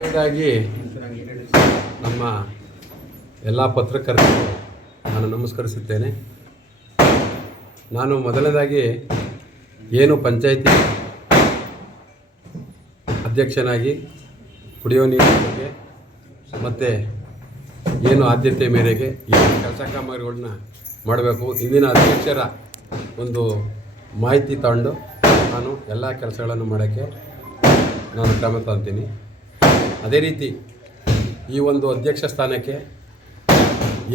ಹಾಗಾಗಿ ನಮ್ಮ ಎಲ್ಲ ಪತ್ರಕರ್ತರು ನಾನು ನಮಸ್ಕರಿಸುತ್ತೇನೆ. ನಾನು ಮೊದಲನೇದಾಗಿ ಏನು ಪಂಚಾಯಿತಿ ಅಧ್ಯಕ್ಷನಾಗಿ ಕುಡಿಯೋ ನೀರಿನ ಬಗ್ಗೆ ಮತ್ತು ಏನು ಆದ್ಯತೆ ಮೇರೆಗೆ ಏನು ಕೆಲಸ ಕಾಮಗಾರಿಗಳನ್ನ ಮಾಡಬೇಕು. ಇಂದಿನ ಅಧ್ಯಕ್ಷರ ಒಂದು ಮಾಹಿತಿ ತಗೊಂಡು ನಾನು ಎಲ್ಲ ಕೆಲಸಗಳನ್ನು ಮಾಡೋಕ್ಕೆ ನಾನು ಕ್ರಮ ತಗೊತೀನಿ ಅದೇ ರೀತಿ ಈ ಒಂದು ಅಧ್ಯಕ್ಷ ಸ್ಥಾನಕ್ಕೆ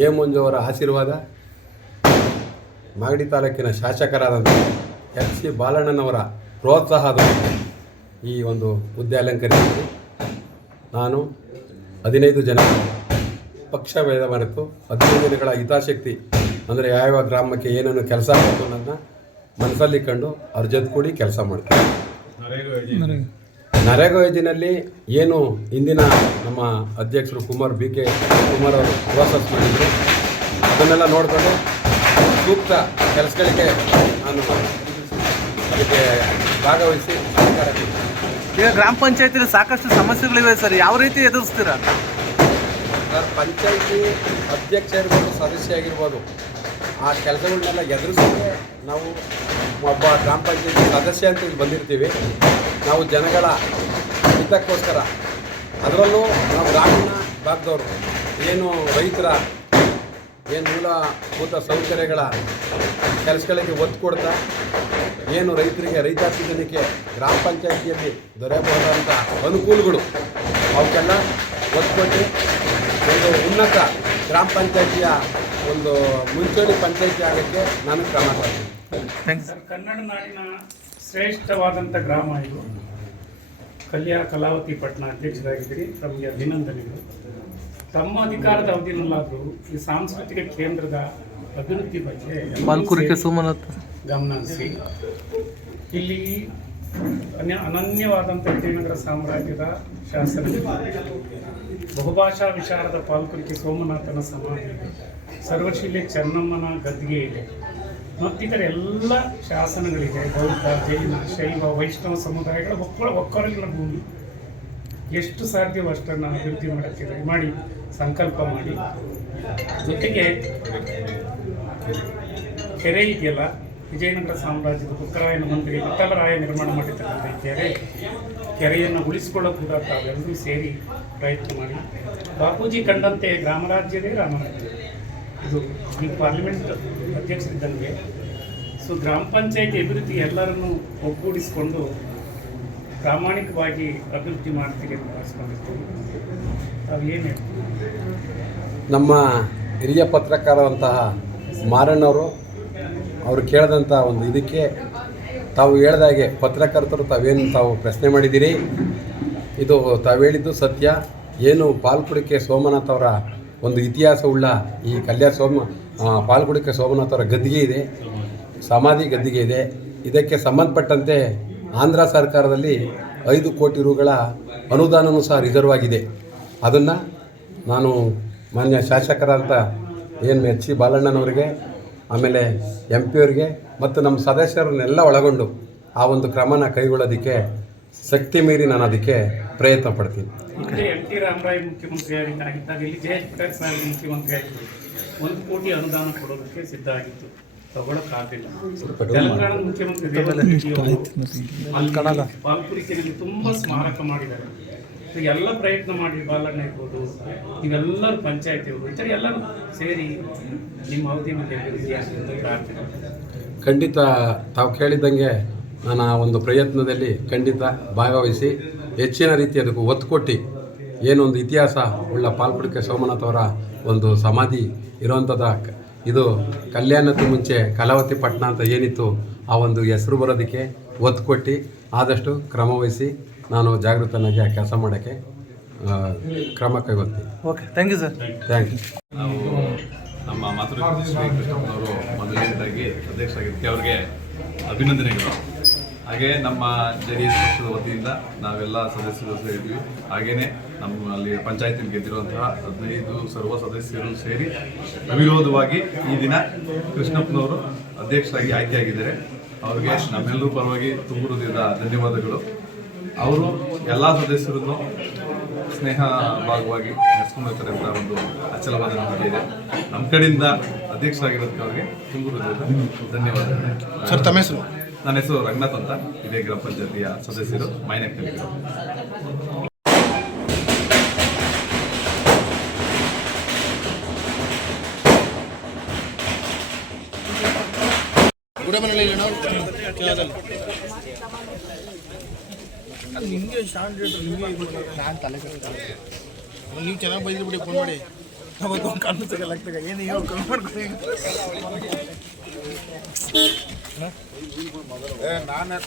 ಎ ಮಂಜು ಅವರ ಆಶೀರ್ವಾದ, ಮಾಗಡಿ ತಾಲೂಕಿನ ಶಾಸಕರಾದಂಥ ಎಚ್ ಸಿ ಬಾಲಣ್ಣನವರ ಪ್ರೋತ್ಸಾಹದ ಈ ಒಂದು ಹುದ್ದೆ ಅಲಂಕರಿಸಿದ್ದು, ನಾನು ಹದಿನೈದು ಜನ ಪಕ್ಷ ಭೇದ ಮರೆತು ಹದಿನೈದು ದಿನಗಳ ಹಿತಾಸಕ್ತಿ, ಅಂದರೆ ಯಾವ್ಯಾವ ಗ್ರಾಮಕ್ಕೆ ಏನೇನು ಕೆಲಸ ಆಗಬೇಕು ಅನ್ನೋದನ್ನ ಮನಸ್ಸಲ್ಲಿ ಕಂಡು ಅವ್ರ ಕೂಡಿ ಕೆಲಸ ಮಾಡ್ತೀನಿ. ನರೇಗಾ ಯೋಜನೆಯಲ್ಲಿ ಏನು ಇಂದಿನ ನಮ್ಮ ಅಧ್ಯಕ್ಷರು ಕುಮಾರ್ ಬಿ ಕೆ ಕುಮಾರ್ ಅವರು ಪ್ರೋಸೆಸ್ ಮಾಡಿದರು ಅದನ್ನೆಲ್ಲ ನೋಡಿಕೊಂಡು ಸೂಕ್ತ ಕೆಲಸಗಳಿಗೆ ನಾನು ಅದಕ್ಕೆ ಭಾಗವಹಿಸಿ ಸಹಕಾರ. ಈಗ ಗ್ರಾಮ ಪಂಚಾಯತಿನ ಸಾಕಷ್ಟು ಸಮಸ್ಯೆಗಳಿವೆ ಸರ್ ಯಾವ ರೀತಿ ಎದುರಿಸ್ತೀರಾ ಸರ್ ಪಂಚಾಯಿತಿ ಅಧ್ಯಕ್ಷ ಇರ್ಬೋದು ಸದಸ್ಯ ಆಗಿರ್ಬೋದು ಆ ಕೆಲಸಗಳನ್ನೆಲ್ಲ ಎದುರಿಸೋಕ್ಕೆ ನಾವು ಒಬ್ಬ ಗ್ರಾಮ ಪಂಚಾಯತಿ ಸದಸ್ಯ ಅಂತ ಬಂದಿರ್ತೀವಿ. ನಾವು ಜನಗಳ ಹಿತಕ್ಕೋಸ್ಕರ. ಅದರಲ್ಲೂ ನಾವು ಗ್ರಾಮೀಣ ಭಾಗದವರು, ಏನು ರೈತರ, ಏನು ಮೂಲಭೂತ ಸೌಕರ್ಯಗಳ ಕೆಲಸಗಳಿಗೆ ಒತ್ತು ಕೊಡ್ತಾ, ಏನು ರೈತರಿಗೆ ರೈತಾಪಿ ಜನಕ್ಕೆ ಗ್ರಾಮ ಪಂಚಾಯಿತಿಯಲ್ಲಿ ದೊರೆಯಬಹುದಾದಂಥ ಅನುಕೂಲಗಳು, ಅವಕ್ಕೆಲ್ಲ ಒತ್ತು ಕೊಟ್ಟು ಒಂದು ಉನ್ನತ ಗ್ರಾಮ ಪಂಚಾಯಿತಿಯ ಒಂದು ಮುಂಚೂಣಿ ಪಂಚಾಯಿತಿ ಆಗೋಕ್ಕೆ ನಾನು ಕ್ರಮ ಥ್ಯಾಂಕ್ಸ್ ಕನ್ನಡ ನಾಡಿನ ಶ್ರೇಷ್ಠವಾದಂಥ ಗ್ರಾಮ ಇದು. ಕಲ್ಯಾಣ ಕಲಾವತಿ ಪಟ್ಟಣ ಅಧ್ಯಕ್ಷರಾಗಿದ್ದೀರಿ. ತಮಗೆ ಅಭಿನಂದನೆಗಳು. ತಮ್ಮ ಅಧಿಕಾರದ ಅವಧಿನಲ್ಲಾದರೂ ಈ ಸಾಂಸ್ಕೃತಿಕ ಕೇಂದ್ರದ ಅಭಿವೃದ್ಧಿ ಬಗ್ಗೆ ಗಮನ ಹರಿಸಿ. ಇಲ್ಲಿ ಅನ್ಯ ಅನನ್ಯವಾದಂಥ ವಿಜಯನಗರ ಸಾಮ್ರಾಜ್ಯದ ಶಾಸನ ಬಹುಭಾಷಾ ವಿಚಾರದ ಪಾಲ್ಕುರಿಕೆ ಸೋಮನಾಥನ ಸಮಾಧಿ ಇದೆ. ಸರ್ವಶಿಲೆ ಚೆನ್ನಮ್ಮನ ಗದ್ದಿಗೆ ಇದೆ. ಮತ್ತಿತರ ಎಲ್ಲ ಶಾಸನಗಳಿದೆ. ಬೌದ್ಧ, ಜೈನ, ಶೈವ, ವೈಷ್ಣವ ಸಮುದಾಯಗಳು ಒಕ್ಕಳ ಒಕ್ಕೊಳಗಿನ ಭೂಮಿ. ಎಷ್ಟು ಸಾಧ್ಯವೋ ಅಷ್ಟನ್ನು ಅಭಿವೃದ್ಧಿ ಮಾಡುತ್ತಿದೆ ಮಾಡಿ, ಸಂಕಲ್ಪ ಮಾಡಿ. ಜೊತೆಗೆ ಕೆರೆ ಇದೆಯಲ್ಲ? ವಿಜಯನಗರ ಸಾಮ್ರಾಜ್ಯದ ಉತ್ತರಾಯಣ ಮಂತ್ರಿ ವಿಠಲರಾಯ ನಿರ್ಮಾಣ ಮಾಡಿರ್ತಕ್ಕಂಥ ಕೆರೆ, ಕೆರೆಯನ್ನು ಉಳಿಸಿಕೊಳ್ಳೋ ಕೂಡ ತಾವೆಲ್ಲರೂ ಸೇರಿ ಪ್ರಯತ್ನ ಮಾಡಿ. ಬಾಪೂಜಿ ಕಂಡಂತೆ ಗ್ರಾಮರಾಜ್ಯವೇ ರಾಮರಾಜ್ಯ. ಇದು ಈ ಪಾರ್ಲಿಮೆಂಟ್ ಅಧ್ಯಕ್ಷರಿದ್ದಂಗೆ ಸೊ, ಗ್ರಾಮ ಪಂಚಾಯತಿ ಅಭಿವೃದ್ಧಿ ಎಲ್ಲರನ್ನು ಒಗ್ಗೂಡಿಸಿಕೊಂಡು ಪ್ರಾಮಾಣಿಕವಾಗಿ ಅಭಿವೃದ್ಧಿ ಮಾಡ್ತೀವಿ ಅಂತ ಭಾವಿಸ್ಕೊಂಡಿರ್ತೀವಿ. ತಾವು ಏನು ನಮ್ಮ ಹಿರಿಯ ಪತ್ರಕಾರರಂತಹ ಮಾರಣ್ಣವರು ಅವರು ಕೇಳಿದಂಥ ಒಂದು ಇದಕ್ಕೆ ತಾವು ಹೇಳ್ದಾಗೆ ಪತ್ರಕರ್ತರು ತಾವೇನು ತಾವು ಪ್ರಶ್ನೆ ಮಾಡಿದ್ದೀರಿ? ಇದು ತಾವು ಹೇಳಿದ್ದು ಸತ್ಯ. ಏನು ಪಾಲ್ಕುಡಿಕೆ ಸೋಮನಾಥ್ ಅವರ ಒಂದು ಇತಿಹಾಸವುಳ್ಳ ಈ ಕಲ್ಯಾಣ ಸೋಮ ಪಾಲ್ಕುಡಿಕೆ ಸೋಮನಾಥ್ ಅವರ ಗದ್ದಿಗೆ ಇದೆ. ಸಮಾಧಿ ಗದ್ದಿಗೆ ಇದೆ. ಇದಕ್ಕೆ ಸಂಬಂಧಪಟ್ಟಂತೆ ಆಂಧ್ರ ಸರ್ಕಾರದಲ್ಲಿ ಐದು ಕೋಟಿ ರುಗಳ ಅನುದಾನವೂ ಸಹ ರಿಸರ್ವ್ ಆಗಿದೆ. ಅದನ್ನು ನಾನು ಮಾನ್ಯ ಶಾಸಕರಂತ ಏನು ಎಚ್ ಸಿ ಬಾಲಣ್ಣನವರಿಗೆ ಆಮೇಲೆ ಎಂ ಪಿ ಅವರಿಗೆ ಮತ್ತು ನಮ್ಮ ಸದಸ್ಯರನ್ನೆಲ್ಲ ಒಳಗೊಂಡು ಆ ಒಂದು ಕ್ರಮನ ಕೈಗೊಳ್ಳೋದಕ್ಕೆ ಶಕ್ತಿ ಮೀರಿ ನಾನು ಅದಕ್ಕೆ ಪ್ರಯತ್ನ ಪಡ್ತೀನಿ. ಮುಖ್ಯಮಂತ್ರಿ ಒಂದು ಕೋಟಿ ಅನುದಾನ ಕೊಡೋದಕ್ಕೆ ಸಿದ್ಧ ಆಗಿತ್ತು. ತಗೊಳಕ್ಕಾಗಲಿಲ್ಲ ತೆಲಂಗಾಣದ ಮುಖ್ಯಮಂತ್ರಿ ರೇವಂತ್ ರೆಡ್ಡಿ ಅಲ್ಲಿ ಪಾಲ್ಪುರಿಕೆಯಲ್ಲಿ ತುಂಬಾ ಸ್ಮಾರಕ ಮಾಡಿದ್ದಾರೆ. ಎಲ್ಲ ಪ್ರಯತ್ನ ಮಾಡಿ ಬಾಲಣ್ಣ ಇರ್ಬೋದು ನೀವೆಲ್ಲರೂ ಪಂಚಾಯತಿಯವರು ಇತರ ಎಲ್ಲರೂ ಸೇರಿ ನಿಮ್ಮ ಅವಧಿನಲ್ಲಿ ಅಭಿವೃದ್ಧಿ ಪ್ರಾರ್ಥನೆ. ಖಂಡಿತ ತಾವು ಕೇಳಿದ್ದಂಗೆ ನಾನು ಆ ಒಂದು ಪ್ರಯತ್ನದಲ್ಲಿ ಖಂಡಿತ ಭಾಗವಹಿಸಿ ಹೆಚ್ಚಿನ ರೀತಿ ಅದಕ್ಕೂ ಒತ್ತು ಕೊಟ್ಟು ಏನೊಂದು ಇತಿಹಾಸ ಉಳ್ಳ ಪಾಲ್ಪುಡಿಕೆ ಸೋಮನಾಥ್ ಅವರ ಒಂದು ಸಮಾಧಿ ಇರುವಂಥದ್ದು ಇದು ಕಲ್ಯಾಣಕ್ಕೂ ಮುಂಚೆ ಕಲಾವತಿ ಪಟ್ಟಣ ಅಂತ ಏನಿತ್ತು ಆ ಒಂದು ಹೆಸರು ಬರೋದಕ್ಕೆ ಒತ್ತು ಕೊಟ್ಟು ಆದಷ್ಟು ಕ್ರಮವಹಿಸಿ ನಾನು ಜಾಗೃತನಾಗಿ ಆ ಕೆಲಸ ಮಾಡೋಕ್ಕೆ ಕ್ರಮ ಕೈಗೊಳ್ತೀನಿ. Okay thank you sir thank you ನಾವು ನಮ್ಮ ಮಾತೃ ಶ್ರೀ ಕೃಷ್ಣಪ್ಪನವರು ಮೊದಲನೇದಾಗಿ ಅಧ್ಯಕ್ಷರಾಗಿದ್ದಕ್ಕೆ ಅವರಿಗೆ ಅಭಿನಂದನೆಗಳು. ಹಾಗೆ ನಮ್ಮ ಜೆ ಡಿ ಎಸ್ ಪಕ್ಷದ ವತಿಯಿಂದ ನಾವೆಲ್ಲ ಸದಸ್ಯರು ಸೇರಿದ್ವಿ ಹಾಗೆಯೇ ನಮ್ಮ ಅಲ್ಲಿ ಗೆದ್ದಿರುವಂತಹ ಹದಿನೈದು ಸರ್ವ ಸದಸ್ಯರು ಸೇರಿ ಅವಿರೋಧವಾಗಿ ಈ ದಿನ ಕೃಷ್ಣಪ್ಪನವರು ಅಧ್ಯಕ್ಷರಾಗಿ ಆಯ್ಕೆಯಾಗಿದ್ದಾರೆ. ಅವರಿಗೆ ನಮ್ಮೆಲ್ಲರೂ ಪರವಾಗಿ ತುಂಬ ಹೃದಯದ ಧನ್ಯವಾದಗಳು. ಅವರು ಎಲ್ಲ ಸದಸ್ಯರನ್ನು ಸ್ನೇಹ ಭಾಗವಾಗಿ ನಡೆಸ್ಕೊಂಡಿರ್ತಾರೆ ಅಂತ ಒಂದು ಅಚಲವಾದ ನಂಬಿಕೆ ಇದೆ. ನಮ್ಮ ಕಡೆಯಿಂದ ಅಧ್ಯಕ್ಷರಾಗಿರೋದಕ್ಕೆ ಅವರಿಗೆ ತುಂಬ ಹೃದಯದ ಧನ್ಯವಾದಗಳು. ಸರ್, ತಮ್ಮ ನನ್ನ ಹೆಸರು ರಂಗನಾಥ್ ಅಂತ. ಇದೇ ಗ್ರಾಮ ಪಂಚಾಯತಿಯ ಸದಸ್ಯರು. ಗುಡಮನೆಯಲ್ಲಿ ನಿಮಗೆ ಸ್ಟಾಂಡ್ ನಾನು ತಲೆ ನೀವು ಚೆನ್ನಾಗಿ ಬೈದ್ರು ಬಿಡಿ ಫೋನ್ ಮಾಡಿ. ಅವತ್ತು ಒಂದು ಕಣ್ಣು ಸಿಗಲಾಗ್ತದೆ ಏನು ಹೇಳೋ ಕಮ್ಮಿ ಮಾಡ್ಕೊಳ್ಳಿ ನಾನೇ